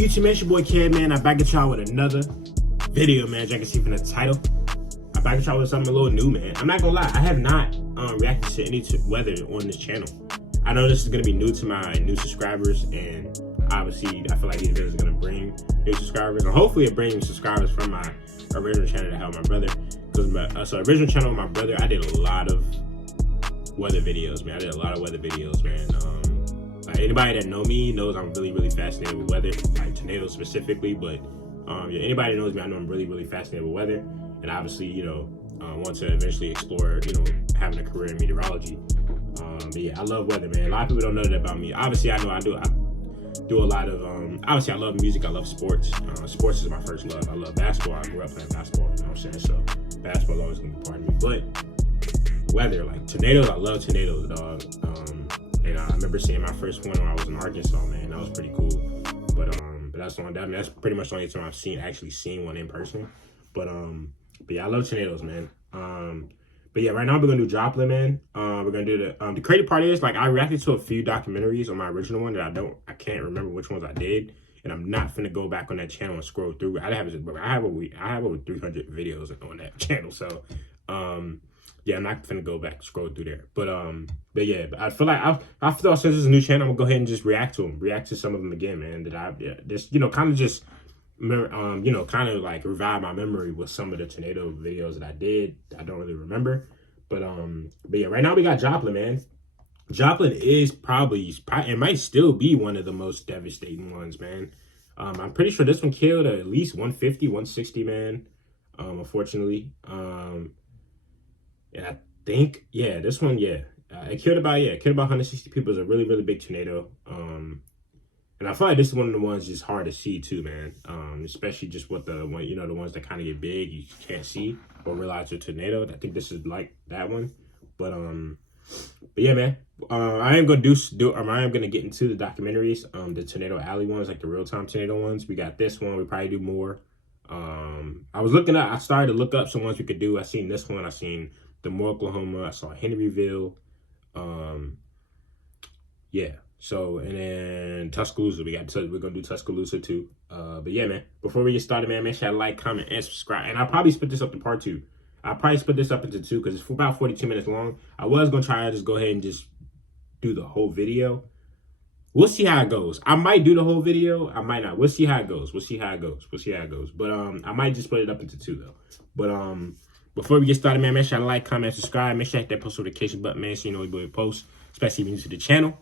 YouTube, man? It's your boy Kid, man. I'm back at y'all with another video, man. As you can see from the title, I'm back at y'all with something a little new, man. I'm not gonna lie, I have not reacted to any weather on this channel. I know this is gonna be new to my new subscribers, and obviously I feel like these videos are gonna bring new subscribers, and hopefully it brings subscribers from my original channel that helped my brother. Because original channel with my brother, I did a lot of weather videos, man. Like anybody that know me knows I'm really fascinated with weather, like tornadoes specifically. But yeah, anybody that knows me, I know I'm really fascinated with weather, and obviously, you know, want to eventually explore, you know, having a career in meteorology. But yeah, I love weather, man. A lot of people don't know that about me. Obviously, I know I do a lot of obviously I love music, I love sports. Sports is my first love. I love basketball. I grew up playing basketball, you know what I'm saying? So basketball is always gonna be part of me. But weather, like tornadoes, I love tornadoes, dog. And I remember seeing my first one when I was in Arkansas, man. That was pretty cool. But that's pretty much the only time I've actually seen one in person. But yeah, I love tornadoes, man. But yeah, right now we're gonna do Joplin, man. We're gonna do the crazy part is, like, I reacted to a few documentaries on my original one that I can't remember which ones I did, and I'm not finna go back on that channel and scroll through. I have over 300 videos on that channel, so yeah, I'm not finna go back and scroll through there. But yeah, I feel like I thought since it's a new channel, I'm gonna go ahead and just react to some of them again, man. Just, you know, kind of just, you know, kind of like revive my memory with some of the tornado videos that I did. I don't really remember, but yeah, right now we got Joplin, man. Joplin is probably, it might still be one of the most devastating ones, man. I'm pretty sure this one killed at least 150, 160, man. Unfortunately, and I think, yeah, this one, yeah, it killed about 160 people. It was a really big tornado. And I feel like this is one of the ones just hard to see too, man. Especially just with the one, you know, the ones that kind of get big, you can't see or realize it's a tornado. I think this is like that one. But yeah, man. I am gonna get into the documentaries, the Tornado Alley ones, like the real-time tornado ones. We got this one. We probably do more. I started to look up some ones we could do. I seen this one. I seen Moore, Oklahoma. I saw Henryville. Yeah. So, and then Tuscaloosa. We're gonna do Tuscaloosa too. But yeah, man. Before we get started, man, make sure you like, comment, and subscribe. And I'll probably split this up to part 2. I'll probably split this up into 2 because it's about 42 minutes long. I was gonna try to just go ahead and just do the whole video. We'll see how it goes. I might do the whole video. I might not. We'll see how it goes. But I might just split it up into 2 though. But before we get started, man, make sure you like, comment, subscribe. Make sure you hit that post notification button, man, so you know when we post, especially if you're new to the channel.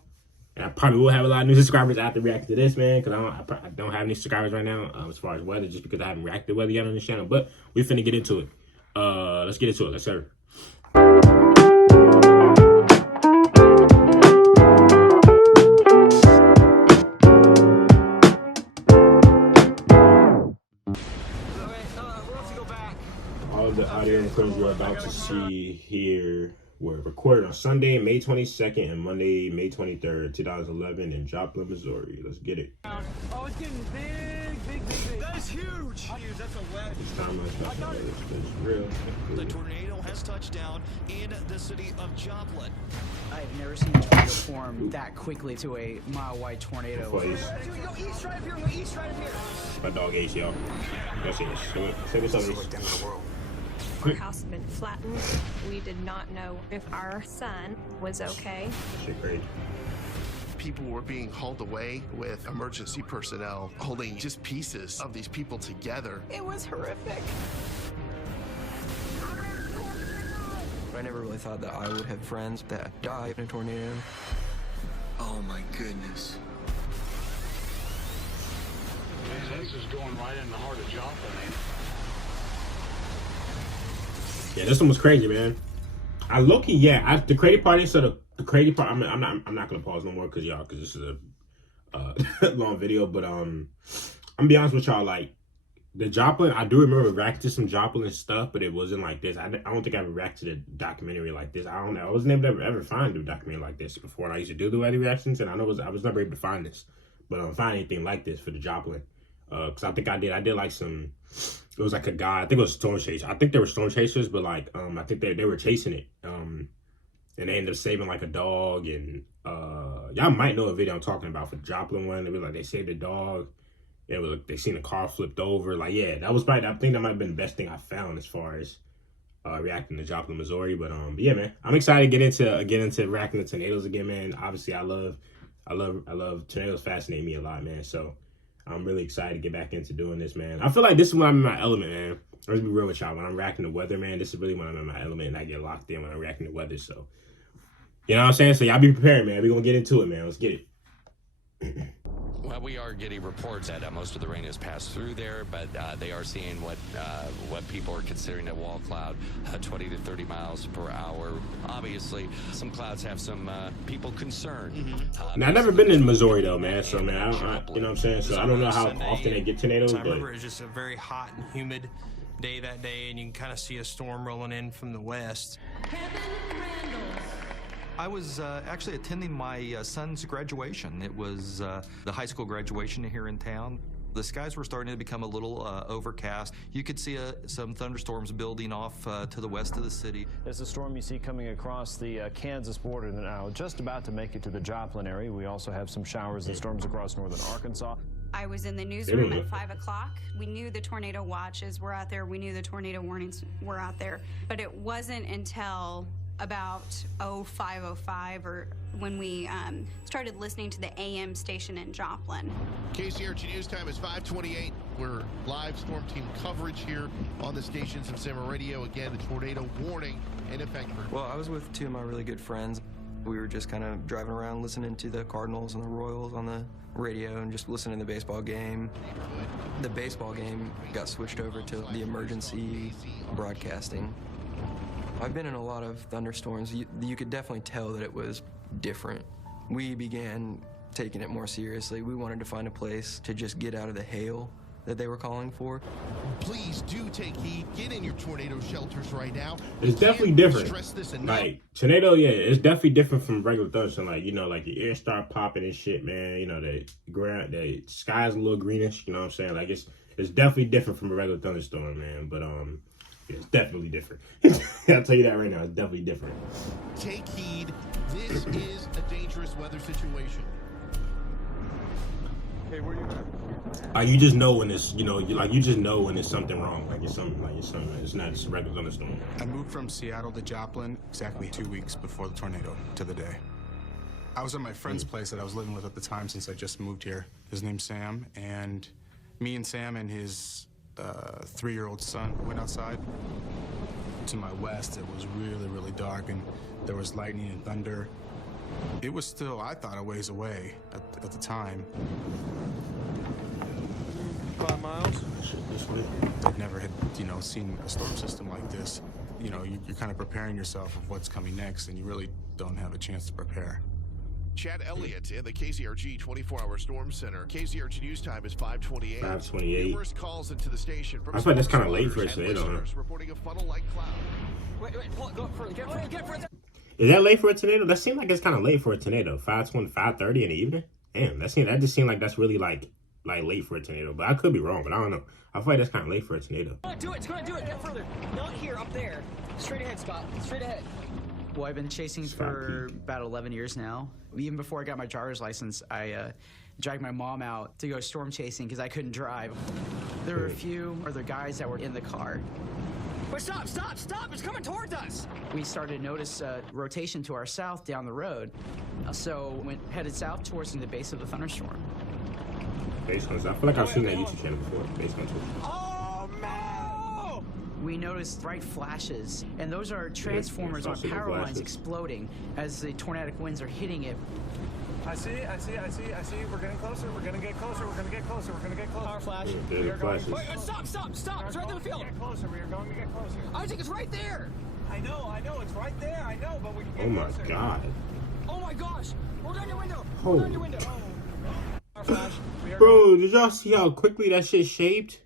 And I probably will have a lot of new subscribers after reacting to this, man, because I don't have any subscribers right now as far as weather, just because I haven't reacted to weather yet on this channel. But we finna get into it. Let's get into it. Let's start. All of the audio and footage you're about to see here were recorded on Sunday, May 22nd and Monday, May 23rd, 2011 in Joplin, Missouri. Let's get it. Oh, it's getting big. That is huge. That's a wet. It's real. The tornado has touched down in the city of Joplin. I've never seen a tornado form that quickly to a mile-wide tornado. Go east right here. My dog ate, y'all. Y'all see this? Say this other world. Our house had been flattened. We did not know if our son was okay. Shit crazy. People were being hauled away with emergency personnel holding just pieces of these people together. It was horrific. I never really thought that I would have friends that died in a tornado. Oh my goodness. Man, this is going right in the heart of Joplin. Yeah, this one was crazy, man. The crazy part is, so the crazy part, I'm not gonna pause no more because this is a long video, but I'm gonna be honest with y'all, like the Joplin, I do remember reacting to some Joplin stuff, but it wasn't like this. I don't think I ever reacted to a documentary like this. I don't know. I wasn't able to ever find a documentary like this before. And I used to do the weather reactions, and I was never able to find this, but I don't find anything like this for the Joplin. Because I think I did like some. It was like a guy. I think it was storm chasers. I think they were storm chasers, but like I think they were chasing it. And they ended up saving like a dog. And y'all might know a video I'm talking about for the Joplin one. They saved a dog, it was, they seen the car flipped over. Like, yeah, that was probably, I think that might have been the best thing I found as far as reacting to Joplin, Missouri. But yeah, man, I'm excited to get into reacting to tornadoes again, man. Obviously, I love tornadoes. Fascinate me a lot, man. So I'm really excited to get back into doing this, man. I feel like this is when I'm in my element, man. Let's be real with y'all. When I'm reacting to weather, man, this is really when I'm in my element and I get locked in when I'm reacting to weather. So, you know what I'm saying? So y'all be prepared, man. We're gonna get into it, man. Let's get it. Well, we are getting reports that most of the rain has passed through there, but they are seeing what people are considering a wall cloud, 20 to 30 miles per hour. Obviously, some clouds have some people concerned. Now, I've never been in Missouri, though, man. So, man, I you know what I'm saying? So, I don't know how often they get tornadoes, I but remember it was just a very hot and humid day that day, and you can kind of see a storm rolling in from the west. I was actually attending my son's graduation. It was the high school graduation here in town. The skies were starting to become a little overcast. You could see some thunderstorms building off to the west of the city. There's a storm you see coming across the Kansas border now, just about to make it to the Joplin area. We also have some showers and storms across northern Arkansas. I was in the newsroom at 5 o'clock. We knew the tornado watches were out there. We knew the tornado warnings were out there. But it wasn't until about 05:05 or when we started listening to the AM station in Joplin. KCRG News Time is 5:28. We're live storm team coverage here on the stations of Summer Radio. Again, the tornado warning in effect. Well, I was with two of my really good friends. We were just kind of driving around listening to the Cardinals and the Royals on the radio and just listening to the baseball game. The baseball game got switched over to the emergency broadcasting. I've been in a lot of thunderstorms. You could definitely tell that it was different. We began taking it more seriously. We wanted to find a place to just get out of the hail that they were calling for. Please do take heed. Get in your tornado shelters right now. It's definitely different. Like, tornado, yeah, it's definitely different from regular thunderstorm. Like, you know, like the air start popping and shit, man. You know, the sky's a little greenish, you know what I'm saying? Like, it's definitely different from a regular thunderstorm, man. But, it's definitely different. I'll tell you that right now. It's definitely different. Take heed. This is a dangerous weather situation. Hey, where you at? You just know when it's, you know, you just know when there's something wrong. It's not just a regular thunderstorm. I moved from Seattle to Joplin exactly 2 weeks before the tornado to the day. I was at my friend's place that I was living with at the time since I just moved here. His name's Sam, and me and Sam and his 3-year-old son went outside. To my west, it was really, really dark, and there was lightning and thunder. It was still, I thought, a ways away at the time. 5 miles? I'd never had, seen a storm system like this. You know, you're kind of preparing yourself of what's coming next, and you really don't have a chance to prepare. Chad Elliott in the KCRG 24-hour Storm Center. KCRG News Time is 5:28. 5:28. Numerous calls into the station from I thought that's kind of late for a tornado. Reporting a funnel-like cloud. Wait, go further, get further. Is that late for a tornado? That seemed like it's kind of late for a tornado. 5:20, 5:30 in the evening. Damn, that just seemed like that's really like late for a tornado. But I could be wrong. But I don't know. I feel like that's kind of late for a tornado. Do it. Get further. Not here. Up there. Straight ahead, Scott. Straight ahead. Well, I've been chasing for about 11 years now. Even before I got my driver's license, I dragged my mom out to go storm chasing because I couldn't drive. There were a few other guys that were in the car. Wait, stop! It's coming towards us! We started to notice rotation to our south down the road. So headed south towards the base of the thunderstorm. Base ones. I feel like I've seen that YouTube channel before. Base ones. Oh, no! We noticed bright flashes, and those are transformers on power lines exploding as the tornadic winds are hitting it. I see. We're getting closer. We're gonna get closer. Power flash. We are going. Wait, stop! It's right in the field. We are going to get closer. Isaac, it's right there. I know. It's right there. I know, but we can get closer. Oh my God. Oh my gosh! Roll down your window. Oh. Power flash. Bro, did y'all see how quickly that shit shaped?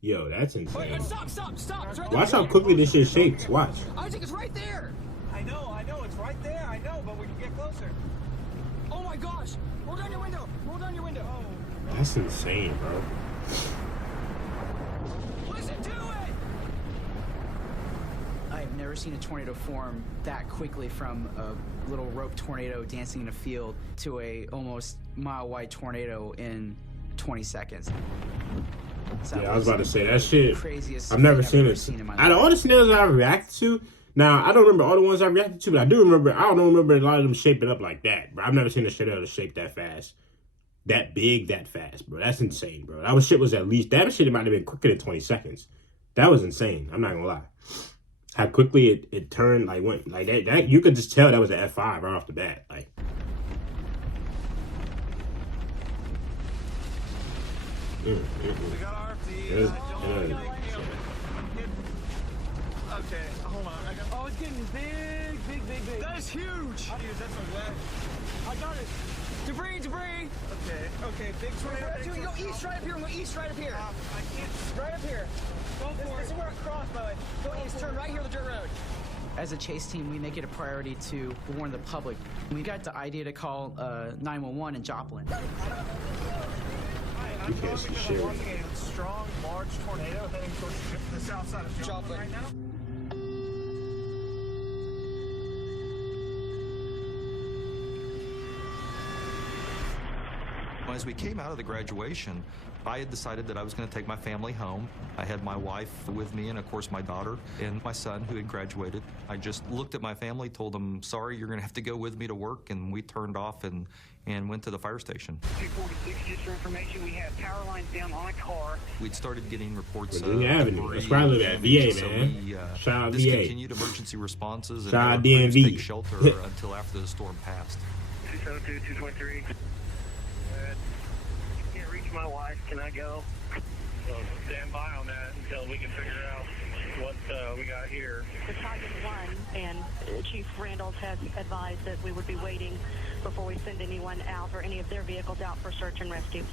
Yo, that's insane. Wait, stop! It's right Watch how quickly this shit shapes. Watch. Isaac, it's right there. I know. It's right there. I know, but we can get closer. Oh my gosh! Roll down your window. Oh. That's insane, bro. Listen to it! I've never seen a tornado form that quickly from a little rope tornado dancing in a field to a almost mile-wide tornado in 20 seconds. So yeah, I was about to say that shit. Craziest I've never thing seen it. in my Out of all the scenarios I've reacted to, now I don't remember all the ones I reacted to, but I don't remember a lot of them shaping up like that. Bro, I've never seen a tornado shape that fast, that big, that fast, bro. That's insane, bro. That shit was at least that shit might have been quicker than 20 seconds. That was insane. I'm not gonna lie. How quickly it turned, like went like that. You could just tell that was an F5 right off the bat, like. We got RFD. Okay, hold on. Oh, it's getting big. That is huge. How do you use that so wet? I got it. Debris. Okay, big tornado. Dude, go east right up here. Go east right up here. I can't. Right up here. Go for This is where it crossed, by the way. Go east. Turn right here on the dirt road. As a chase team, we make it a priority to warn the public. We got the idea to call 911 in Joplin. You can't see shit. I'm watching a strong, large tornado heading towards the south side of Joplin right now. As we came out of the graduation, I had decided that I was going to take my family home. I had my wife with me and, of course, my daughter and my son who had graduated. I just looked at my family, told them, sorry, you're going to have to go with me to work, and we turned off and went to the fire station. 246, just for information, we have power lines down on a car. We'd started getting reports of Virginia Avenue. debris, That's probably that VA, so man. we Shout out VA. discontinued emergency responses and Shout had out our crews DMV. take shelter until after the storm passed. 272, 223. Can't reach my wife. Can I go? So stand by on that until we can figure out what we got here. The target one, and Chief Randall has advised that we would be waiting before we send anyone out or any of their vehicles out for search and rescue.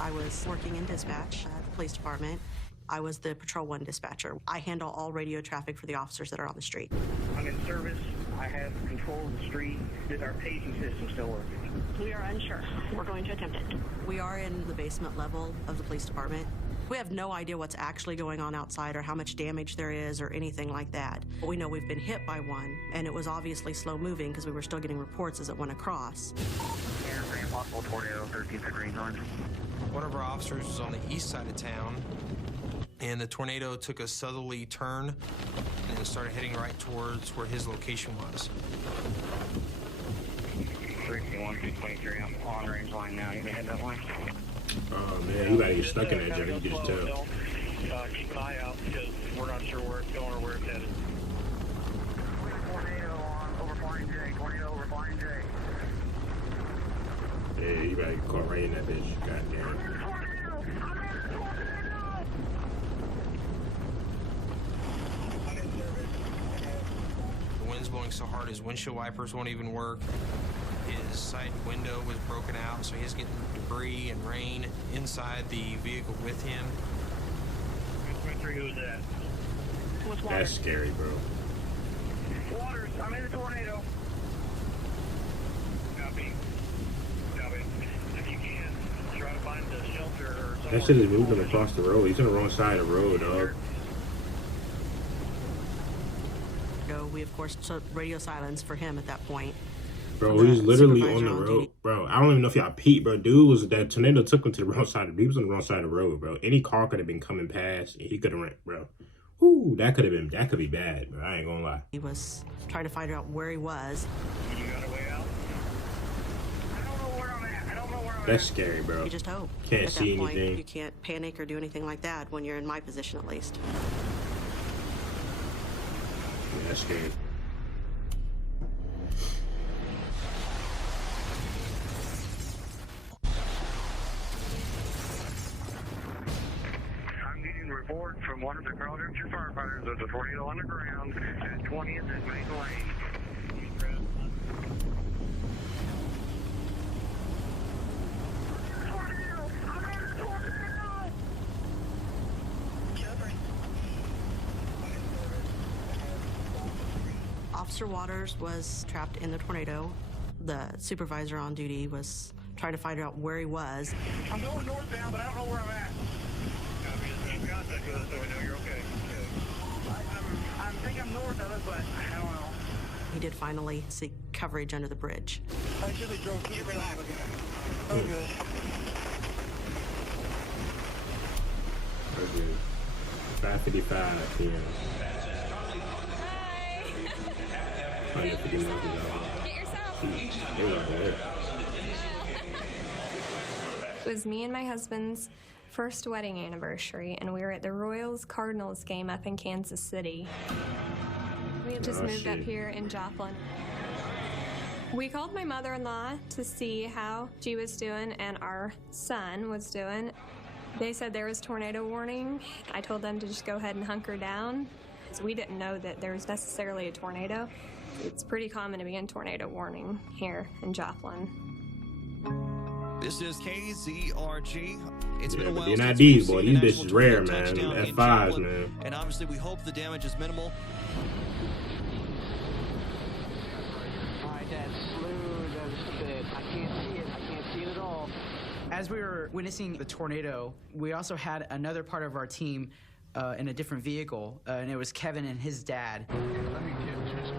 I was working in dispatch at the police department. I was the Patrol 1 dispatcher. I handle all radio traffic for the officers that are on the street. I'm in service. I have control of the street. Is our paging system still working? We are unsure. We're going to attempt it. We are in the basement level of the police department. We have no idea what's actually going on outside or how much damage there is or anything like that. But we know we've been hit by one, and it was obviously slow moving because we were still getting reports as it went across. Possible tornado, 13th degree north. One of our officers was on the east side of town, and the tornado took a southerly turn and started heading right towards where his location was. 31223, I'm on range line now. You can head that way. Oh man, you gotta get stuck in that journey. You can just tell. Keep an eye out because we're not sure where it's going or where it's headed. Tornado on over Flying J. Tornado over Flying J. Yeah, you gotta get caught right in that bitch. Goddamn. The wind's blowing so hard his windshield wipers won't even work. His side window was broken out, so he's getting debris and rain inside the vehicle with him. 23, who's that? That's scary, bro. Waters, I'm in the tornado. Copy. If you can, try to find a shelter or somewhere. That shit is moving across the road. He's on the wrong side of the road, dog. We, of course, took radio silence for him at that point. Bro, he's literally on the road. Bro, I don't even know if y'all peeped, bro. That tornado took him to the wrong side. He was on the wrong side of the road, bro. Any car could have been coming past, and he could have ran, bro. Ooh, that could be bad, bro. I ain't gonna lie. He was trying to find out where he was. You got a way out? I don't know where I'm at. I don't know where I'm That's scary, bro. You just hope. Can't at see that point, anything. you can't panic or do anything like that when you're in my position, at least. Yeah, that's scary. Report from one of the Carl Hampshire firefighters of the tornado on the ground at 20th and Main Lane. Officer Waters was trapped in the tornado. The supervisor on duty was trying to find out where he was. I'm going northbound, but I don't know where I'm at. Contact with us so we know you're okay. I think I'm north of it, but I don't know. He did finally seek coverage under the bridge. I actually drove through the lab again. Oh, good. 5:55 p.m. 150 miles an hour. Get yourself. They were there. It was me and my husband's first wedding anniversary, and we were at the Royals-Cardinals game up in Kansas City. We had just moved up here in Joplin. We called my mother-in-law to see how she was doing and our son was doing. They said there was tornado warning. I told them to just go ahead and hunker down. So we didn't know that there was necessarily a tornado. It's pretty common to be in tornado warning here in Joplin. This is KZRG. It's been a while The since NIDs, we've boy, seen these an bitches actual rare, tornado man. touchdown in F5s, Joplin. man. And obviously, we hope the damage is minimal. All right, Dad, slow down just a bit. I can't see it. I can't see it at all. As we were witnessing the tornado, we also had another part of our team in a different vehicle, and it was Kevin and his dad. Let me get just.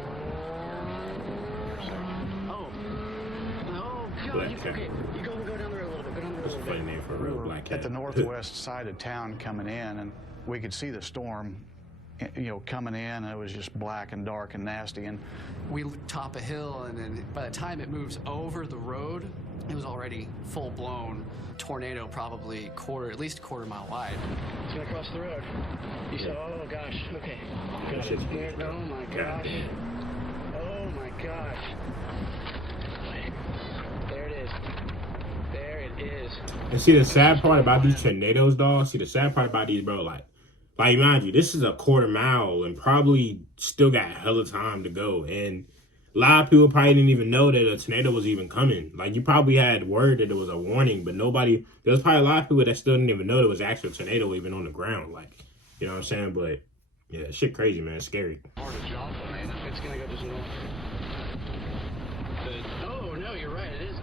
Oh. Oh, God. Okay, you go down there a little bit. Go down there a That's a little funny bit. name for a real black cat. At the northwest side of town coming in, and we could see the storm, coming in, and it was just black and dark and nasty. And we top a hill, and then by the time it moves over the road, it was already full-blown tornado, probably at least a quarter mile wide. It's gonna cross the road. You said, oh gosh, okay. Got That it. shit's There, oh my gosh. Oh my gosh. There it is. There it is. And see the sad part about these tornadoes, dog. See the sad part about these, bro. Like mind you, this is a quarter mile and probably still got hella time to go. And a lot of people probably didn't even know that a tornado was even coming. Like, you probably had word that there was a warning, but nobody. There was probably a lot of people that still didn't even know there was actually a tornado even on the ground. Like, you know what I'm saying? But yeah, shit crazy, man. It's scary. Part of Joplin, man. It's gonna go just north. Oh no, you're right. It is.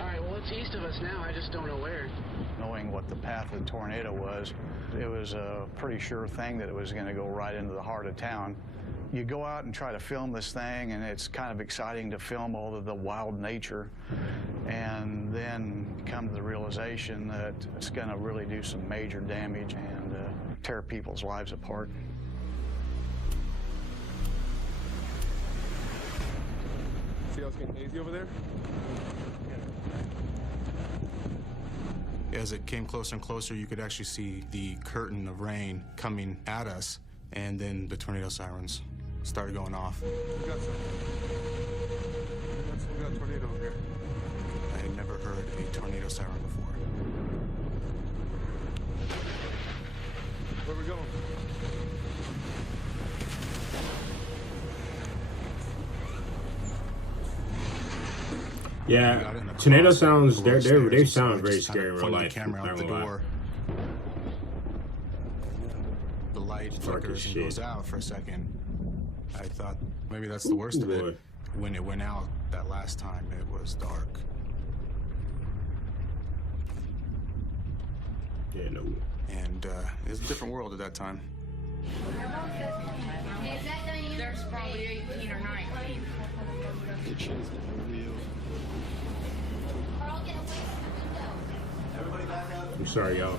All right. Well, it's east of us now. I just don't know where. knowing what the path of the tornado was, it was a pretty sure thing that it was going to go right into the heart of town. You go out and try to film this thing, and it's kind of exciting to film all of the wild nature, and then come to the realization that it's going to really do some major damage and tear people's lives apart. See how it's getting hazy over there? As it came closer and closer, you could actually see the curtain of rain coming at us, and then the tornado sirens started going off. We got a tornado over here. I had never heard a tornado siren before. Where are we going? Yeah, tornado sounds, they sound very scary in real life. Camera out the door. The light flickers and goes out for a second. I thought maybe that's the worst of it. When it went out that last time, it was dark. Yeah, no. And it was a different world at that time. There's probably 18 or 19. It shows the real. I'm sorry, y'all.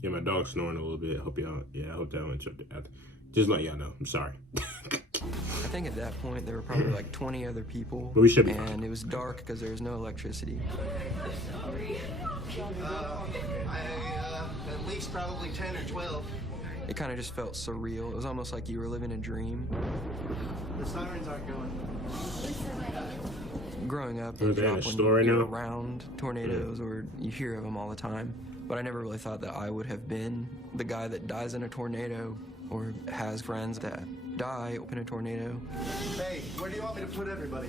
Yeah, my dog's snoring a little bit. Hope y'all, I hope that went up. Just let y'all know. I'm sorry. I think at that point there were probably like 20 other people. But we should be and it was dark because there was no electricity. At least probably 10 or 12. It kind of just felt surreal. It was almost like you were living a dream. The sirens aren't going. Growing up Are in they in a Joplin, store right you're now? around tornadoes or you hear of them all the time. But I never really thought that I would have been the guy that dies in a tornado or has friends that die in a tornado. Hey, where do you want me to put everybody?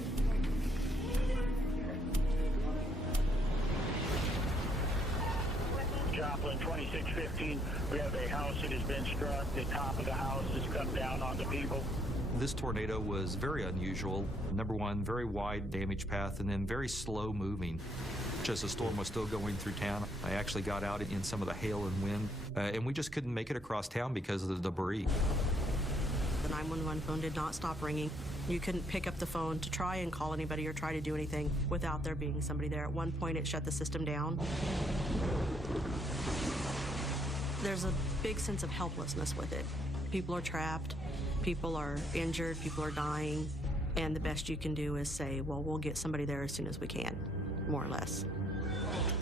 Joplin 2615, we have a house that has been struck. The top of the house has come down on the people. This tornado was very unusual. Number one, very wide damage path, and then very slow moving. As the storm was still going through town, I actually got out in some of the hail and wind, and we just couldn't make it across town because of the debris. The 911 phone did not stop ringing. You couldn't pick up the phone to try and call anybody or try to do anything without there being somebody there. At one point, it shut the system down. There's a big sense of helplessness with it. People are trapped, people are injured, people are dying, and the best you can do is say, well, we'll get somebody there as soon as we can, more or less.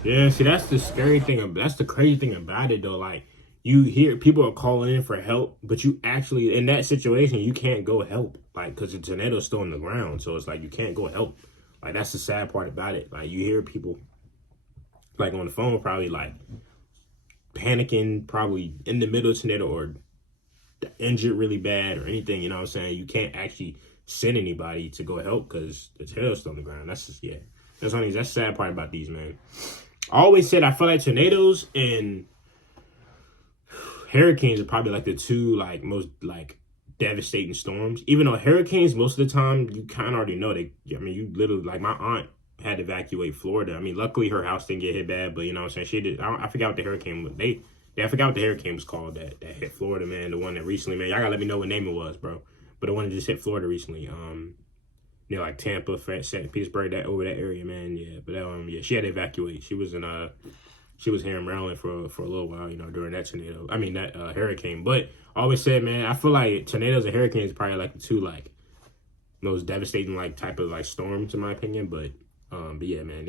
Yeah, see, that's the scary thing. That's the crazy thing about it, though. Like, you hear people are calling in for help, but you actually, in that situation, you can't go help. Like, because the tornado's still on the ground. So it's like, you can't go help. Like, that's the sad part about it. Like, you hear people, like, on the phone, probably, like, panicking, probably in the middle of the tornado or injured really bad or anything, you know what I'm saying? You can't actually send anybody to go help because the tornado's still on the ground. That's just, yeah. That's the sad part about these, man. I always said I feel like tornadoes and hurricanes are probably like the two like most like devastating storms. Even though hurricanes, most of the time, you kind of already know you literally, like my aunt had to evacuate Florida. I mean, luckily her house didn't get hit bad, but you know what I'm saying? She did. I forgot what the hurricane was. I forgot what the hurricane was called that hit Florida, man. The one that recently, man. Y'all gotta let me know what name it was, bro. But the one that just hit Florida recently, near like Tampa, St. Petersburg, that over that area, man. Yeah, but yeah, she had to evacuate. She was here in Maryland for a little while, you know, during that tornado. I mean that hurricane. But I always said, man, I feel like tornadoes and hurricanes are probably like the two like most devastating like type of like storms in my opinion. But yeah, man,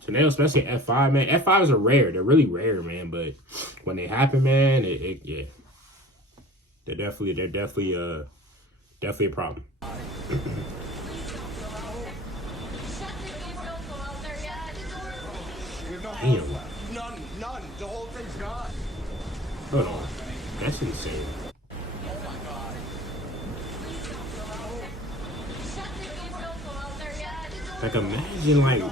tornadoes, especially F5, man. F5s are rare. They're really rare, man. But when they happen, man, yeah, they're definitely a problem. Damn. None. The whole thing's gone. Hold on. That's insane. Oh my God. Like, imagine, like,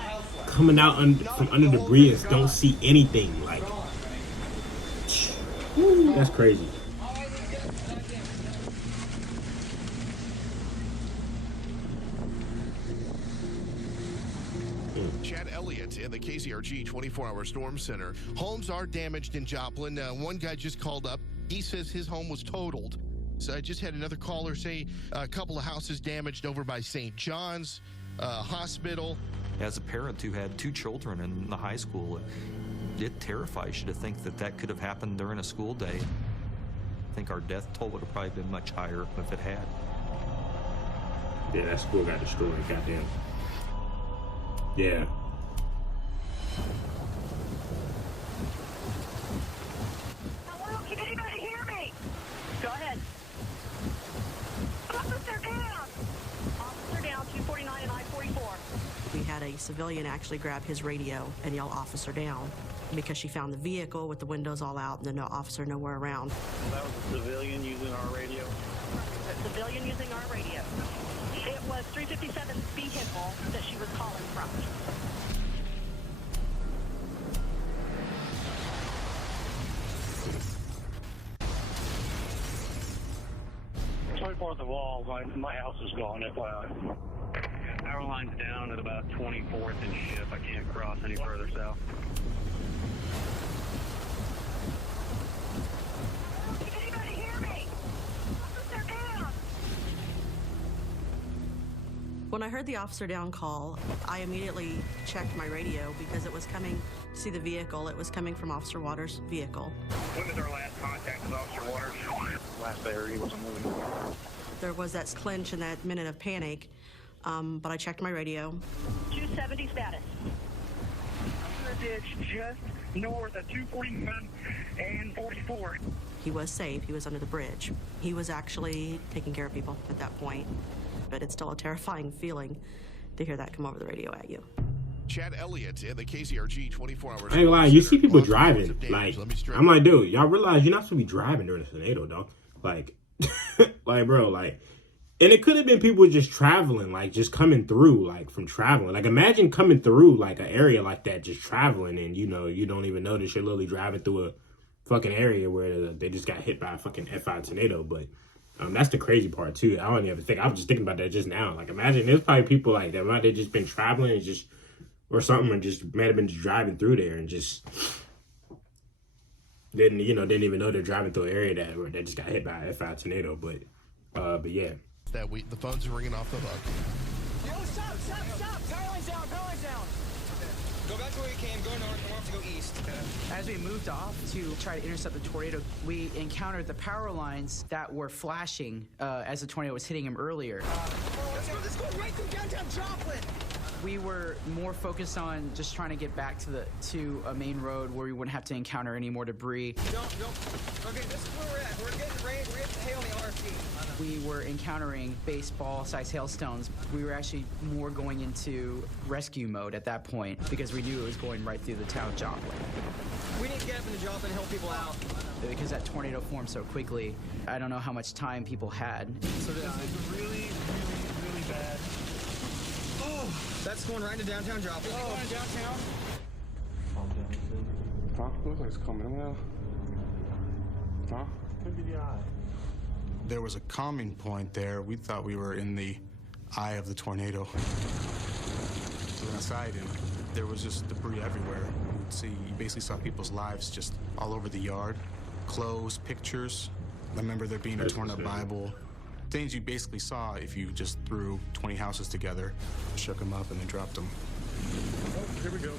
coming out from under the bridge and don't see anything. Like, whew, that's crazy. Chad Elliott in the KCRG 24-hour storm center. Homes are damaged in Joplin. One guy just called up. He says his home was totaled. So I just had another caller say a couple of houses damaged over by St. John's Hospital. As a parent who had 2 children in the high school, it terrifies you to think that could have happened during a school day. I think our death toll would have probably been much higher if it had. Yeah, that school got destroyed. Goddamn. Yeah. Hello, can anybody hear me? Go ahead. Officer down! Officer down, 249 and I-44. We had a civilian actually grab his radio and yell, "Officer down," because she found the vehicle with the windows all out and the officer nowhere around. That was a civilian using our radio. A civilian using our radio. It was 357's vehicle that she was calling from. 24th of all, my house is gone, FYI. Power line's down at about 24th and Ship. I can't cross any further south. Can anybody hear me? Officer down! When I heard the officer down call, I immediately checked my radio because it was coming to see the vehicle. It was coming from Officer Waters' vehicle. When was our last contact with Officer Waters? Last there, he wasn't moving. There was that clinch and that minute of panic, but I checked my radio. 270 status. The ditch just north of 241 and 44. He was safe. He was under the bridge. He was actually taking care of people at that point. But it's still a terrifying feeling to hear that come over the radio at you. Chad Elliott in the KCRG 24 hours. I ain't gonna lie, you see people driving. Like, I'm like, dude, y'all realize you're not supposed to be driving during a tornado, dog. Like, like, bro, like, and it could have been people just traveling, like, just coming through, like, from traveling. Like, imagine coming through, like, an area like that, just traveling, and, you know, you don't even notice you're literally driving through a fucking area where they just got hit by a fucking F5 tornado. But that's the crazy part, too. I don't even think, I was just thinking about that just now. Like, imagine there's probably people like that might have just been traveling and just, or something, and just might have been just driving through there and just didn't even know they're driving through an area that just got hit by an F5 tornado. But yeah. that the phones are ringing off the hook. Yo, stop! Power line's down! Go back to where you came, go north, and we'll have to go east. As we moved off to try to intercept the tornado, we encountered the power lines that were flashing as the tornado was hitting him earlier. Let's go right through downtown Joplin! We were more focused on just trying to get back to a main road where we wouldn't have to encounter any more debris. Don't. Okay, this is where we're at. We're getting rain, we're getting hail on the RFP. We were encountering baseball-sized hailstones. We were actually more going into rescue mode at that point because we knew it was going right through the town of Joplin. We need to get up into Joplin and help people out. Because that tornado formed so quickly, I don't know how much time people had. So this is really bad. Oh, that's going right into downtown Joplin. Oh, going downtown? Huh? Looks like it's coming now. Huh? Maybe the eye. There was a calming point there. We thought we were in the eye of the tornado. We went outside and there was just debris everywhere. You basically saw people's lives just all over the yard. Clothes, pictures. I remember there being a torn up Bible. Things you basically saw if you just threw 20 houses together, shook them up, and then dropped them. Oh, here we go.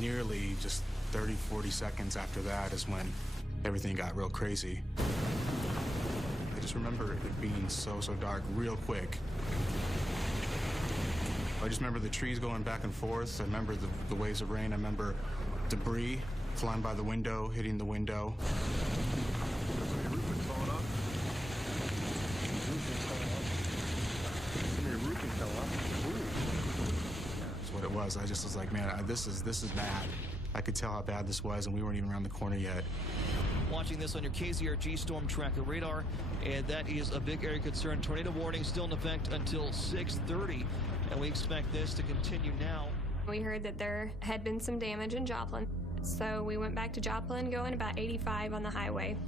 Nearly just 30, 40 seconds after that is when everything got real crazy. I just remember it being so dark real quick. I just remember the trees going back and forth. I remember the waves of rain. I remember debris flying by the window, hitting the window. That's what it was. I just was like, man, this is bad. I could tell how bad this was, and we weren't even around the corner yet. Watching this on your KZRG Storm Tracker radar, and that is a big area concern. Tornado warning still in effect until 6:30, and we expect this to continue now. We heard that there had been some damage in Joplin, so we went back to Joplin going about 85 on the highway,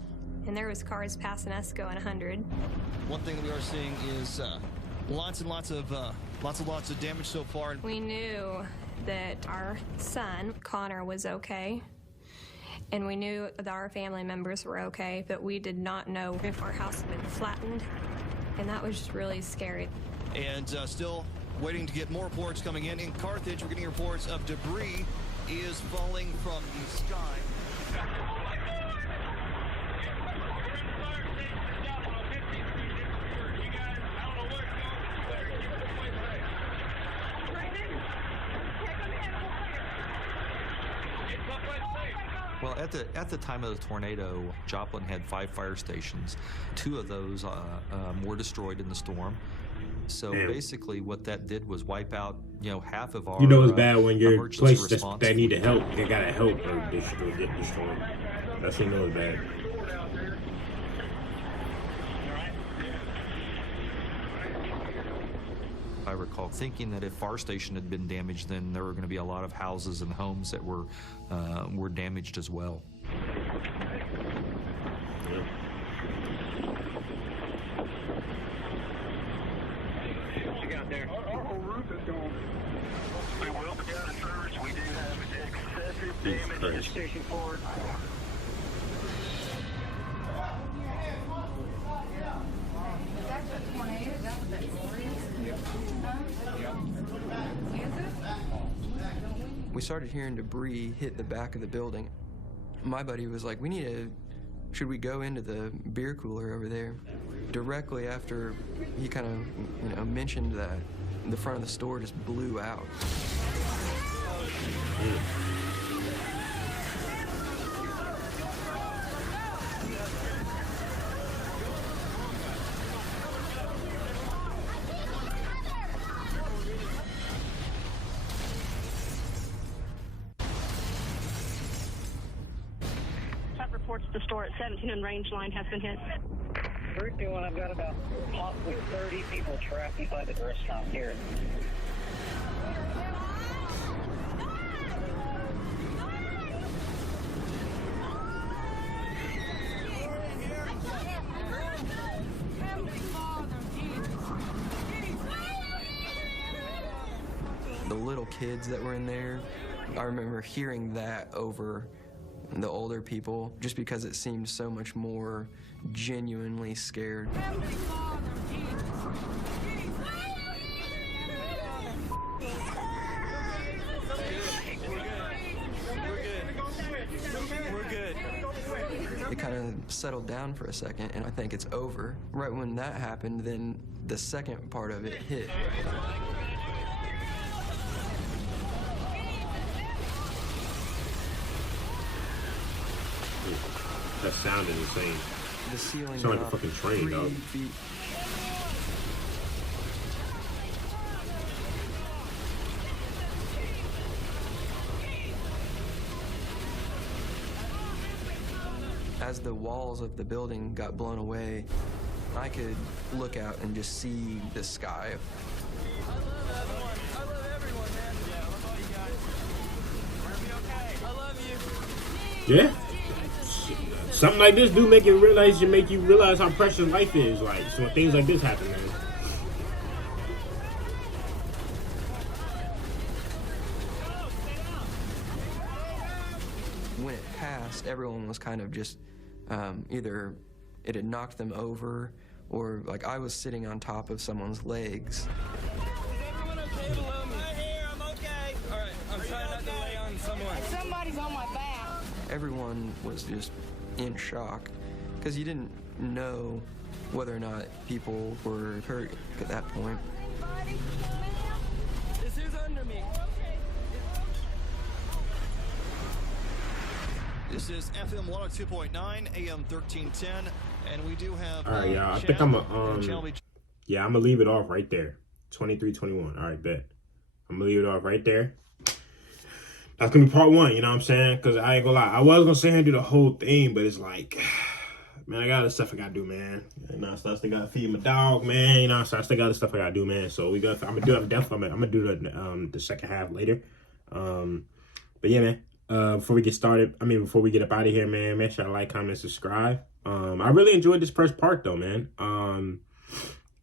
and there was cars passing us going 100. One thing that we are seeing is lots and lots of damage so far. We knew that our son, Connor, was okay. And we knew that our family members were okay, but we did not know if our house had been flattened. And that was just really scary. And still waiting to get more reports coming in. In Carthage, we're getting reports of debris is falling from the sky. Well, at the time of the tornado, Joplin had 5 fire stations. 2 of those were destroyed in the storm. So basically, what that did was wipe out, half of our. It's bad when you're places response that need to help. They gotta help or they should get destroyed. That's when it's bad. I recall thinking that if our station had been damaged, then there were going to be a lot of houses and homes that were damaged as well. What you got there? Our whole roof is gone. We will be out of service. We do have excessive damage to station forward. We started hearing debris hit the back of the building. My buddy was like, should we go into the beer cooler over there? Directly after he kind of, mentioned that, the front of the store just blew out. Reports the store at 17 and range line has been hit. 321, I've got about possibly 30 people trapped inside the restaurant here. The little kids that were in there, I remember hearing that over the older people, just because it seemed so much more genuinely scared. We're good. It kind of settled down for a second, and I think it's over. Right when that happened, then the second part of it hit. That sounded insane. The ceiling sounded like a fucking train, 3 dog. feet. As the walls of the building got blown away, I could look out and just see the sky. Yeah. Something like this do make you realize how precious life is. Like, so when things like this happen, man. When it passed, everyone was kind of just either it had knocked them over, or like I was sitting on top of someone's legs. Somebody's on my back. Everyone was just in shock because you didn't know whether or not people were hurt at that point. This is under me. This is FM 102.9, AM 1310, and we do have. All right, y'all. I think I'm gonna leave it off right there. 23-21. All right, bet. I'm gonna leave it off right there. That's gonna be part one, you know what I'm saying? Because I ain't gonna lie, I was gonna sit here and do the whole thing, but it's like, man, I got other stuff I gotta do, man. You know, so I still gotta feed my dog, man. You know, so I still got other stuff I gotta do, man. So I'm gonna do the second half later. But yeah, man. Before we get started, before we get up out of here, man, make sure to like, comment, subscribe. I really enjoyed this first part though, man.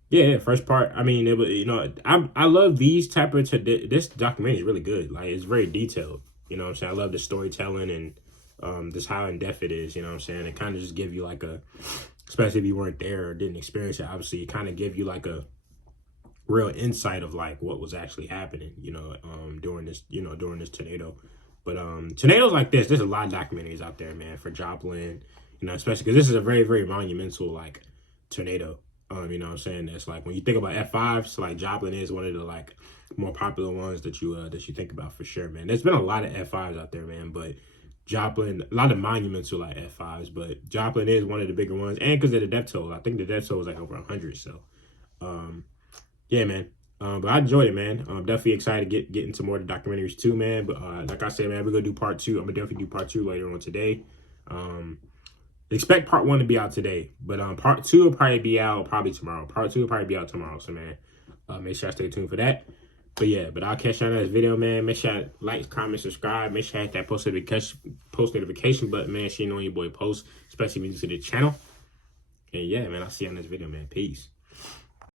Yeah, first part. I mean, it was, you know, I love these type of this documentary is really good. Like, it's very detailed. You know what I'm saying? I love the storytelling and just how in depth it is. You know what I'm saying? It kind of just give you like a, especially if you weren't there or didn't experience it. Obviously, it kind of give you like a real insight of like what was actually happening. You know, during this tornado. But tornadoes like this, there's a lot of documentaries out there, man, for Joplin. You know, especially because this is a very, very monumental like tornado. You know what I'm saying? That's like when you think about F5s, like Joplin is one of the like more popular ones that you think about for sure, man. There's been a lot of F5s out there, man, but Joplin, a lot of monumental like F5s, but Joplin is one of the bigger ones, and because of the death toll, I think the death toll was like over 100. So, yeah, man. But I enjoyed it, man. I'm definitely excited to get into more of the documentaries too, man. But like I said, man, we're gonna do part 2. I'm gonna definitely do part 2 later on today. Expect part 1 to be out today, but part 2 will probably be out tomorrow. Part 2 will probably be out tomorrow, so man, make sure I stay tuned for that. But yeah, I'll catch you on this video, man. Make sure I like, comment, subscribe. Make sure I hit that post notification button, man. So you know when your boy posts, especially when you to the channel. And yeah, man, I'll see you on this video, man. Peace.